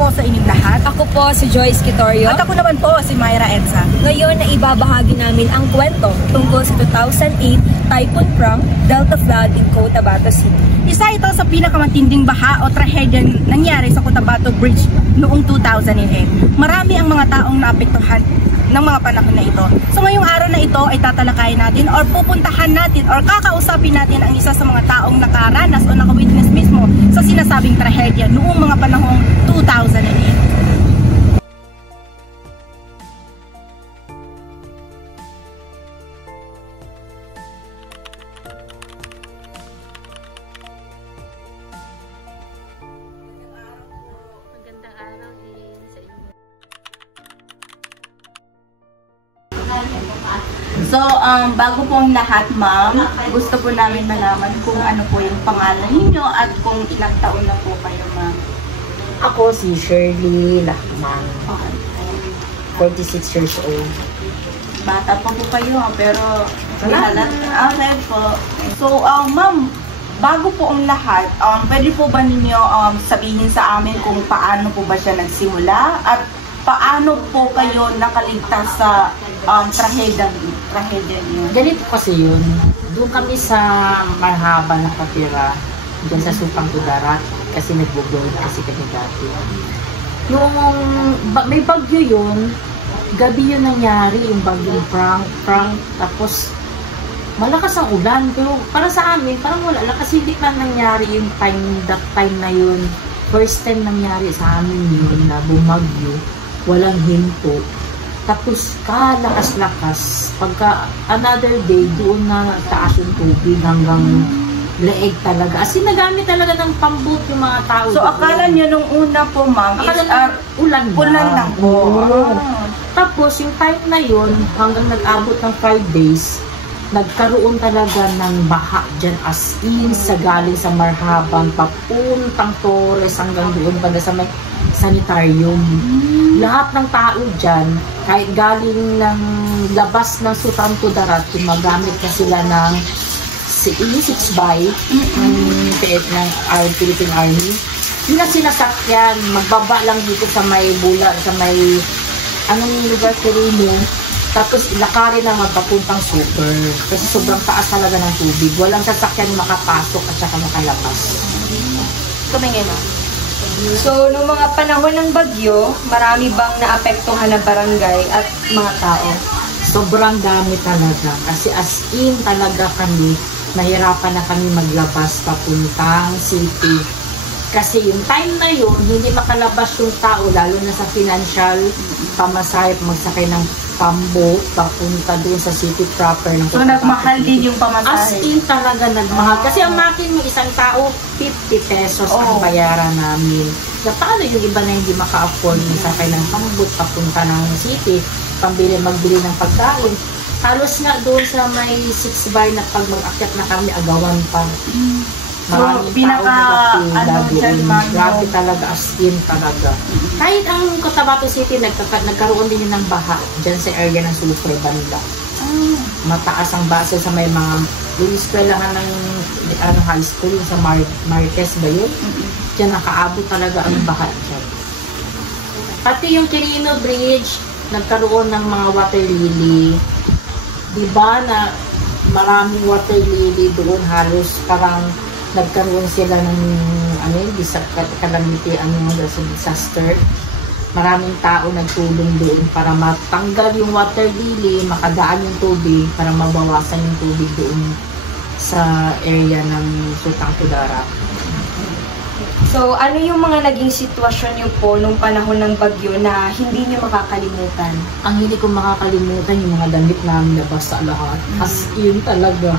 po sa inyong lahat. Ako po si Joyce Quitorio. At ako naman po si Myra Edsa. Ngayon na ibabahagi namin ang kwento tungkol sa 2008 Typhoon Frank Delta Flood in Cotabato City. Isa ito sa pinakamatinding baha o trahedya nangyari sa Cotabato Bridge noong 2008. Marami ang mga taong naapektuhan ng mga panahon na ito. So ngayong araw na ito ay tatalakayin natin or pupuntahan natin or kakausapin natin ang isa sa mga taong nakaranas o nakawitness mismo sa sinasabing trahedya noong mga panahong 2008. So, bago po ang lahat, ma'am, gusto po namin malaman kung ano po yung pangalan ninyo at kung ilang taon na po kayo, ma'am. Ako si Shirley Lachman, 46 years old. Bata pa po kayo, pero okay po. So, ma'am, bago po ang lahat, pwede po ba ninyo sabihin sa amin kung paano po ba siya nagsimula at paano po kayo nakaligtas sa trahedya niyo? Ganito kasi yun. Doon kami sa Marhaba nakatira, dyan sa Supang Tudarat, kasi nag-board kasi kami dati. Yung may bagyo yun, gabi yun nangyari, yung bagyong Frank, tapos malakas ang ulan, pero para sa amin, parang wala lang kasi hindi man nangyari yung that time na yun. First time nangyari sa amin yun na bumagyo, walang hinto. Tapos kalakas-lakas, pagka another day, doon na taas yung tubig hanggang leeg talaga. As in, nagamit talaga ng pambot yung mga tao. So, akala niyo nung una po, ma'am, is ulan lang po. Tapos, yung time na yun, hanggang nag-abot ng 5 days, nagkaroon talaga ng baha dyan as in, sa galing sa Marhaban, papuntang Torres, hanggang doon pa sa may sanitarium. Lahat ng tao dyan, kahit galing ng labas ng Supang Tudarat, gumagamit na sila ng 6x ng Philippine Army. Hindi na sinasakyan, magbaba lang dito sa may bula, sa may anong lugar ko rin. Tapos ilakarin na magpapuntang super. Kasi sobrang taas talaga ng tubig. Walang sasakyan makapasok at saka makalabas. Tumingin na. So, noong mga panahon ng bagyo, marami bang naapektuhan na barangay at mga tao? Sobrang dami talaga. Kasi as in talaga kami, nahirapan na kami maglabas papuntang city. Kasi yung time na yun, hindi makalabas yung tao, lalo na sa financial, pamasahe, magsakay ng pambo, papunta doon sa city proper. So, nagmahal din yung pamasahe? As in talaga nagmahal. Kasi ang makin mo isang tao, 50 pesos ang bayaran namin. So, paano yung iba na hindi maka-afford yung sakay ng pambot, papunta ng city, magbili ng pagkain. Halos nga doon sa may 6 bar na pag mag-akyat na kami, agawan pa. Maraming grabe talaga, as in talaga. Kahit ang Cotabato City, nagkaroon din ng baha dyan sa area ng Super Banda. Mataas ang base sa may mga yung eskwelahan ng high school sa Marquez ba yun? Dyan nakaabot talaga ang baha dyan. Pati yung Quirino Bridge, nagkaroon ng mga water lily. Diba na maraming water lily doon, halos parang nagkaroon sila ng calamity, disaster. Maraming tao nagtulong doon para matanggal yung water lily, makadaan yung tubig para mabawasan yung tubig doon sa area ng Supang Tudarat. So, ano yung mga naging sitwasyon niyo po nung panahon ng bagyo na hindi niyo makakalimutan? Ang hindi ko makakalimutan yung mga damit namin nabasa lahat. As in talaga.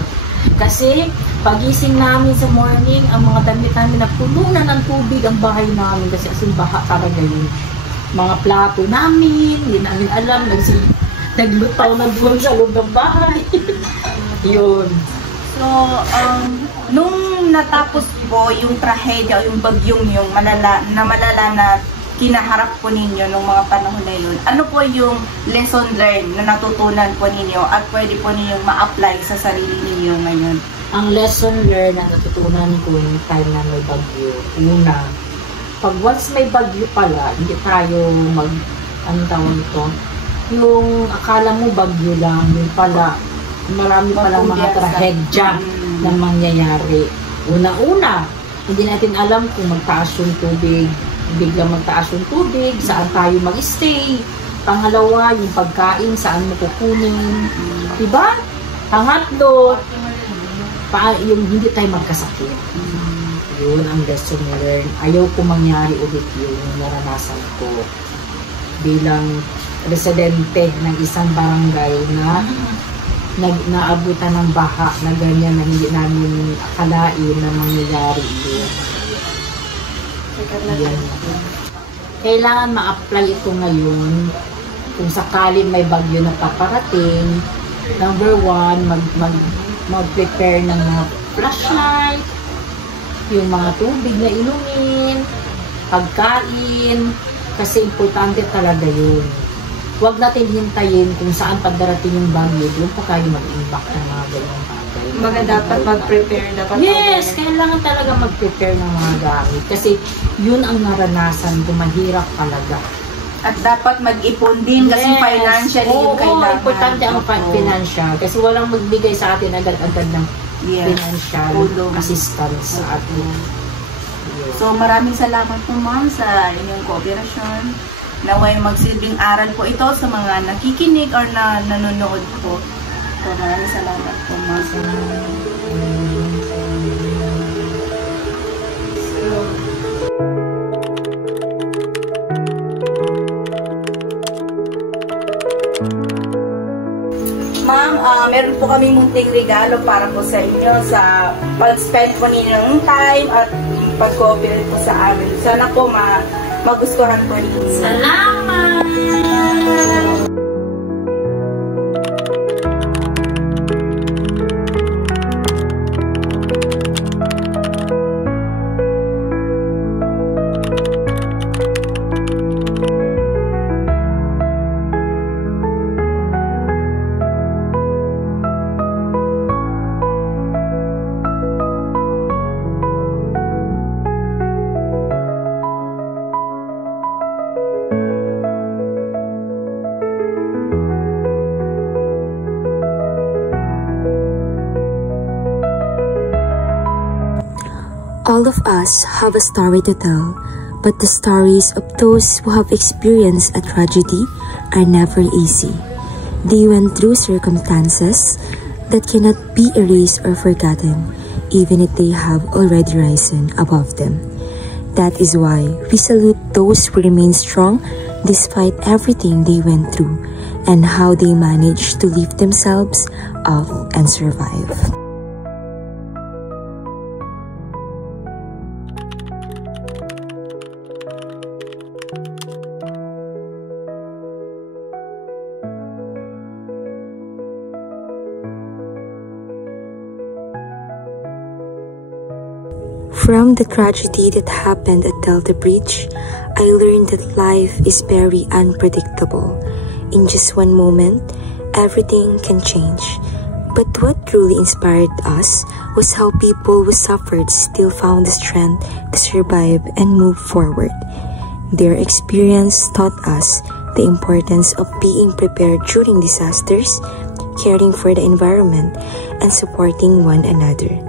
Kasi pagising namin sa morning, ang mga damit namin na puno na ng tubig ang bahay namin kasi as in baha talaga yun. Mga plato namin, hindi namin alam, naglutaw na doon sa loob ng bahay. Yun. So, nung natapos po yung trahedya o yung bagyong yung malala na kinaharap po ninyo nung mga panahon na yun, ano po yung lesson learned na natutunan po ninyo at pwede po ninyong ma-apply sa sarili ninyo ngayon? Ang lesson learned na natutunan ko yung time na may bagyo, una, pag once may bagyo pala, hindi tayo anong tawag ito, yung akala mo bagyo lang, yung pala, marami palang mga trahedya na mangyayari. Una-una, hindi natin alam kung magtaas yung tubig, biglang magtaas yung tubig, saan tayo mag-stay. Pangalawa, yung pagkain, saan mo kukunin. Diba? Pangatlo, yung hindi tayo magkasakit. Yun ang lesson learned. Ayaw ko mangyari ulit yung naranasan ko bilang residente ng isang barangay na naabutan ng baha na ganyan na hindi namin akalain na mangyayari yun. Kailangan ma-apply ito ngayon kung sakali may bagyo na paparating. Number 1, mag-prepare ng mga flashlight, yung mga tubig na inumin, pagkain, kasi importante talaga yun. Huwag natin hintayin kung saan pagdarating yung bagyo, doon pa kayo mag-impact ng mga ganyang bagay. Mga dapat mag-prepare, dapat yes, kailangan talaga mag-prepare ng mga gamit. Kasi yun ang naranasan ko, mahirap talaga. At dapat mag-ipon din kasi financially yung kailangan. Importante ang financial. Kasi walang magbigay sa atin agad-agad ng financial assistance sa atin. So maraming salamat po ma'am sa inyong kooperasyon. Naway magsilbing aral po ito sa mga nakikinig or na nanonood po. So maraming salamat po ma'am. Ma'am, meron po kami munting regalo para po sa inyo sa pag-spend po ninyo ng time at pag-cooperate po sa amin. Sana po magustuhan po ninyo. Salamat! All of us have a story to tell, but the stories of those who have experienced a tragedy are never easy. They went through circumstances that cannot be erased or forgotten, even if they have already risen above them. That is why we salute those who remain strong despite everything they went through and how they managed to lift themselves up and survive. From the tragedy that happened at Delta Bridge, I learned that life is very unpredictable. In just one moment, everything can change. But what truly inspired us was how people who suffered still found the strength to survive and move forward. Their experience taught us the importance of being prepared during disasters, caring for the environment, and supporting one another.